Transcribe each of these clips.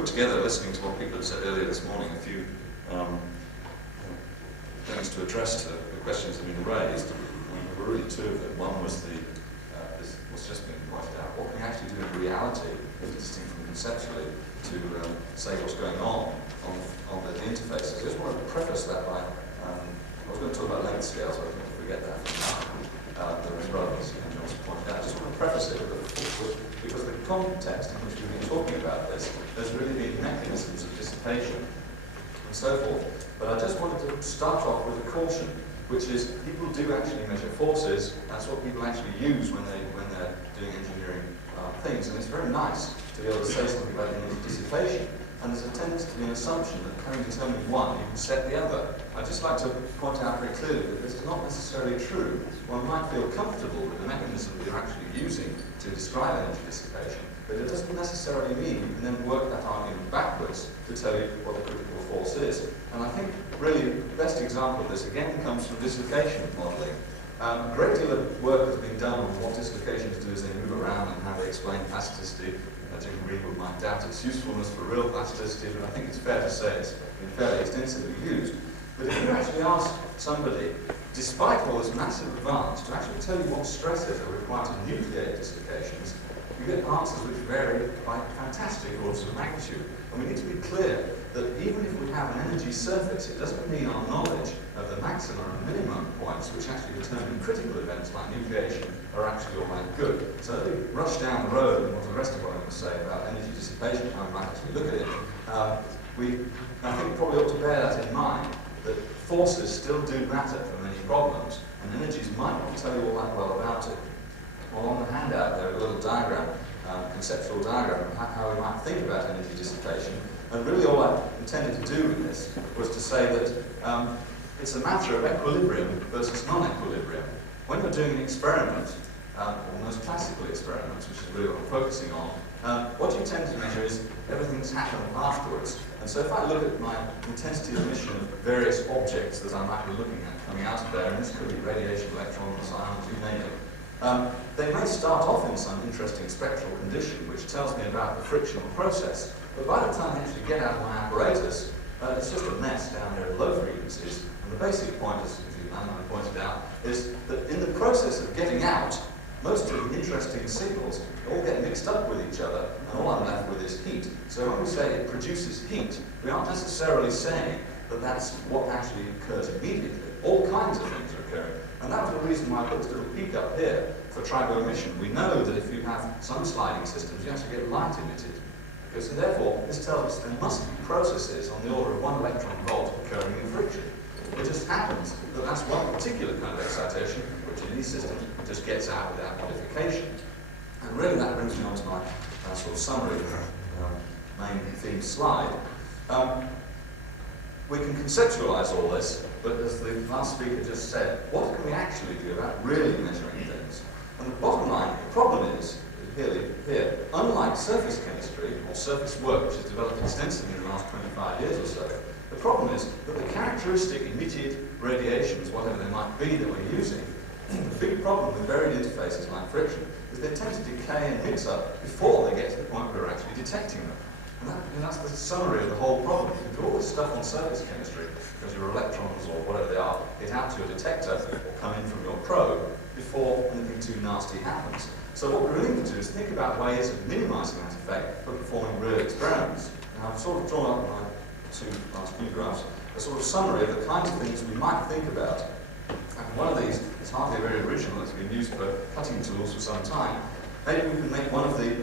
put together, listening to what people had said earlier this morning, a few things to address to the questions that have been raised. There were really two of them. One was what's just been pointed out. What can we actually do in reality, distinct from conceptually, to say what's going on the interfaces? I just want to preface that by, I was going to talk about length scales, so I don't forget that the brothers and Johnson pointed out. I just want to preface it because the context in which we've been talking about this, there's really been mechanisms of dissipation and so forth. But I just wanted to start off with a caution, which is people do actually measure forces. That's what people actually use when they're doing engineering things, and it's very nice to be able to say something about energy dissipation. And there's a tendency to be an assumption that having determined one, you can set the other. I'd just like to point out very clearly that this is not necessarily true. One might feel comfortable with the mechanism that you're actually using to describe energy dissipation, but it doesn't necessarily mean you can then work that argument backwards to tell you what the critical force is. And I think really the best example of this again comes from dislocation modelling. A great deal of work has been done on what dislocations do as they move around and how they explain plasticity. Jim Greenwood might doubt its usefulness for real plasticity, but I think it's fair to say it's been fairly extensively used. But if you actually ask somebody, despite all this massive advance, to actually tell you what stresses are required to nucleate dislocations, you get answers which vary by fantastic orders of magnitude. And we need to be clear that even if we have an energy surface, it doesn't mean our knowledge of the maximum and minimum points, which actually determine critical events like nucleation, are actually all that good. So let me rush down the road and what the rest of what I'm going to say about energy dissipation, how we might actually look at it. I think we probably ought to bear that in mind, that forces still do matter for many problems, and energies might not tell you all that well about it. Well, on the handout there, a little diagram, conceptual diagram of how we might think about energy dissipation. And really all I intended to do with this was to say that it's a matter of equilibrium versus non-equilibrium. When you're doing an experiment, or most classical experiments, which is really what I'm focusing on, what you tend to measure is everything's happened afterwards. And so if I look at my intensity of emission of various objects that I might be looking at coming out of there, and this could be radiation, electrons, ions, you name it, they may start off in some interesting spectral condition which tells me about the frictional process, but by the time I actually get out of my apparatus, it's just a mess down here at low frequencies. And the basic point, as Irwin pointed out, is that in the process of getting out, most of the interesting signals all get mixed up with each other, and all I'm left with is heat. So when we say it produces heat, we aren't necessarily saying that that's what actually occurs immediately. All kinds of things are occurring. And that was the reason why I put this little peak up here for tribo emission. We know that if you have some sliding systems, you actually get light emitted. Okay, so therefore, this tells us there must be processes on the order of 1 electron volt occurring in friction. It just happens that that's one particular kind of excitation, which in these systems just gets out without modification. And really that brings me on to my sort of summary of the main theme slide. We can conceptualize all this, but as the last speaker just said, what can we actually do about really measuring things? And the bottom line, the problem is, here, unlike surface chemistry or surface work, which has developed extensively in the last 25 years or so, the problem is that the characteristic emitted radiations, whatever they might be that we're using, the big problem with varied interfaces like friction is they tend to decay and mix up before they get to the point where we're actually detecting them. And that's the summary of the whole problem. You can do all this stuff on surface chemistry because your electrons or whatever they are get out to your detector or come in from your probe before anything too nasty happens. So what we're really going to do is think about ways of minimizing that effect by performing real experiments. Now I've sort of drawn up in my two last few graphs a sort of summary of the kinds of things we might think about. And one of these is hardly very original. It's been used for cutting tools for some time. Maybe we can make one of the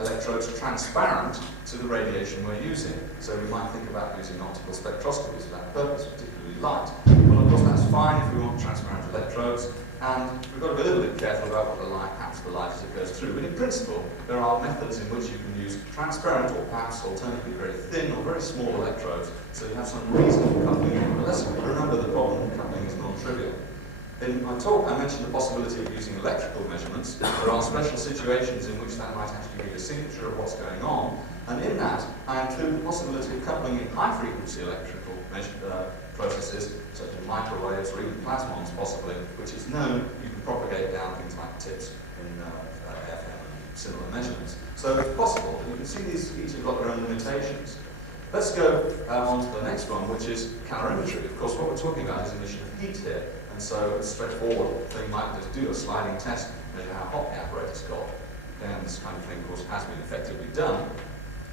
electrodes transparent to the radiation we're using. So we might think about using optical spectroscopy for that purpose, particularly light. Well, of course, that's fine if we want transparent electrodes. And we've got to be a little bit careful about what the light happens to the light as it goes through. But in principle, there are methods in which you can use transparent or perhaps alternatively very thin or very small electrodes, so you have some reasonable coupling. But let's remember the problem of coupling is non-trivial. In my talk, I mentioned the possibility of using electrical measurements. There are special situations in which that might actually be a signature of what's going on. And in that, I include the possibility of coupling in high-frequency electrical processes, such as microwaves or even plasmons possibly, which is known you can propagate down things like tips in FM and similar measurements. So it's possible, and you can see these each have got their own limitations. Let's go on to the next one, which is calorimetry. Of course, what we're talking about is emission of heat here, and so a straightforward thing might just do a sliding test, measure how hot the apparatus got. And this kind of thing, of course, has been effectively done,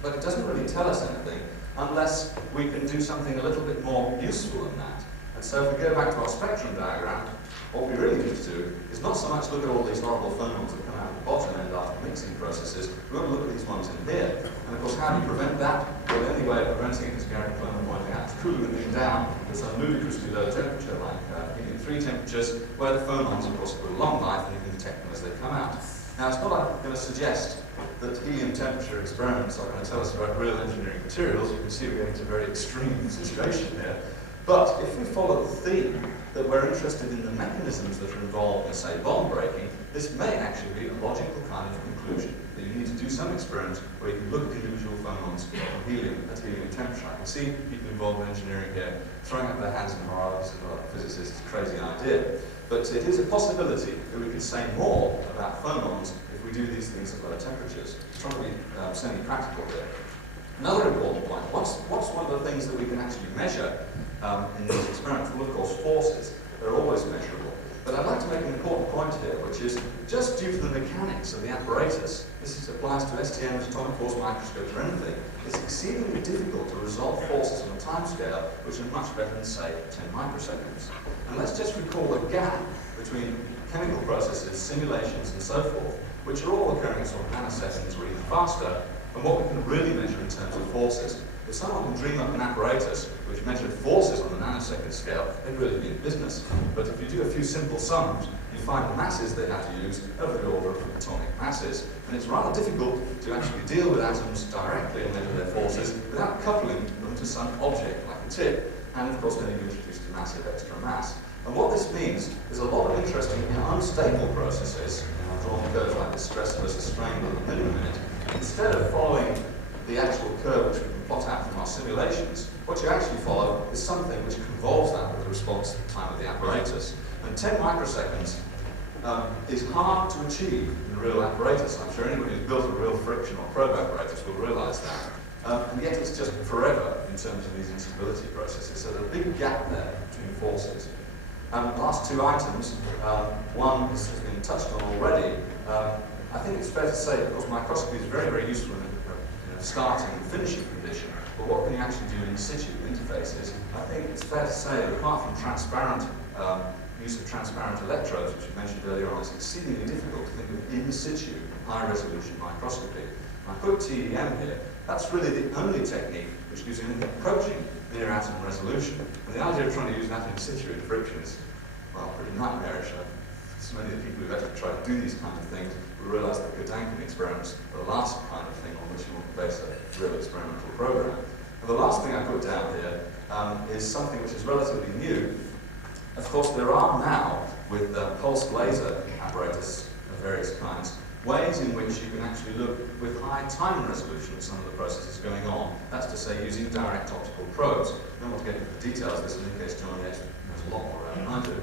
but it doesn't really tell us anything unless we can do something a little bit more useful than that. And so if we go back to our spectrum diagram, what we really need to do is not so much look at all these horrible phonons that come out of the bottom end after mixing processes. We want to look at these ones in here. And of course, how do you prevent that? Well, the only way of preventing it, as Gary Clement pointing out, is cooling the thing down to some ludicrously low temperature, like helium-3 temperatures, where the phonons, of course, have got a long life and you can detect them as they come out. Now, it's not like I'm going to suggest that helium temperature experiments are going to tell us about real engineering materials. You can see we're getting to a very extreme situation here. But if we follow the theme that we're interested in the mechanisms that are involved in, say, bond breaking, this may actually be a logical kind of conclusion, that you need to do some experiments where you can look at individual phonons of helium at helium temperature. I can see people involved in engineering here throwing up their hands in horror. This is a physicist's crazy idea. But it is a possibility that we can say more about phonons if we do these things at lower temperatures. I'm trying to be semi-practical here. Another important point, what's one of the things that we can actually measure in these experiments? Well, of course, forces. They're always measurable. But I'd like to make an important point here, which is just due to the mechanics of the apparatus, this applies to STMs, atomic force microscopes, or anything, it's exceedingly difficult to resolve forces on a timescale which are much better than, say, 10 microseconds. And let's just recall the gap between chemical processes, simulations, and so forth, which are all occurring in sort of nanoseconds or even faster, and what we can really measure in terms of forces. If someone can dream up an apparatus which measured forces on the nanosecond scale, they'd really be in business. But if you do a few simple sums, you find the masses they have to use over the order of atomic masses. And it's rather difficult to actually deal with atoms directly and measure their forces without coupling them to some object like a tip. And of course, then you introduce a massive extra mass. And what this means is a lot of interesting unstable processes. And I've drawn curves like this, stress versus strain in a minute. Instead of following the actual curve which we can plot out from our simulations, what you actually follow is something which convolves that with the response time of the apparatus. And 10 microseconds is hard to achieve in a real apparatus. I'm sure anybody who's built a real friction or probe apparatus will realize that. And yet it's just forever in terms of these instability processes. So there's a big gap there between forces. Last two items, one has been touched on already. I think it's fair to say, of course, microscopy is very, very useful in a starting and finishing condition, but what can you actually do in situ interfaces? I think it's fair to say that apart from transparent use of transparent electrodes, which you mentioned earlier on, it's exceedingly difficult to think of in situ high-resolution microscopy. And I put TEM here. That's really the only technique which gives you anything approaching near-atom resolution. And the idea of trying to use that in situ in friction is, well, pretty nightmarish. So many of the people who've actually tried to do these kinds of things will realize that Gedanken experiments are the last kind of thing on which you want to base a real experimental program. And the last thing I put down here is something which is relatively new. Of course, there are now, with pulsed laser apparatus of various kinds, ways in which you can actually look with high time resolution at some of the processes going on. That's to say, using direct optical probes. I don't want to get into the details of this in case John yet knows a lot more about than I do.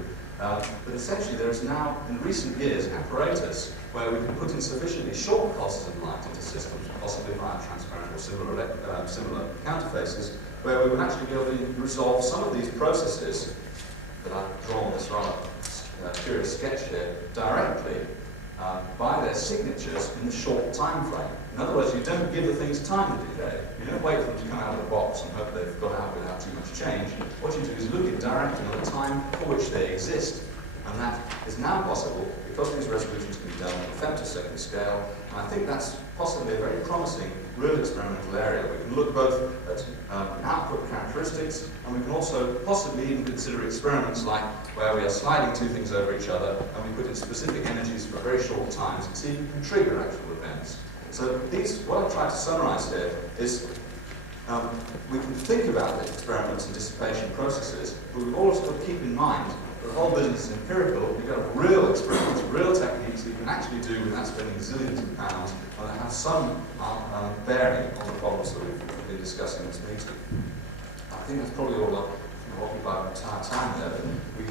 But essentially, there is now, in recent years, apparatus where we can put in sufficiently short pulses of light into systems, possibly via transparent or similar counterfaces, where we would actually be able to resolve some of these processes that I've drawn this rather curious sketch here directly by their signatures in the short time frame. In other words, you don't give the things time to decay. You don't wait for them to come out of the box and hope they've got out without too much change. What you do is look at directly on the time for which they exist. And that is now possible because these resolutions can be done at a femtosecond scale. And I think that's possibly a very promising real experimental area. We can look both at output characteristics, and we can also possibly even consider experiments like where we are sliding two things over each other and we put in specific energies for very short times and see if we can trigger actual events. So these, what I've tried to summarize here is we can think about the experiments and dissipation processes, but we've also got to keep in mind that the whole business is empirical. You've got real experiments, real techniques that you can actually do without spending zillions of pounds, and that have some bearing on the problems that we've been discussing in this meeting. I think that's probably all I've occupied the entire time there. But we,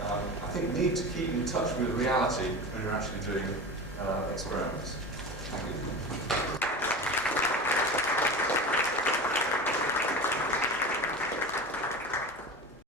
I think, need to keep in touch with reality when you're actually doing experiments. Thank you.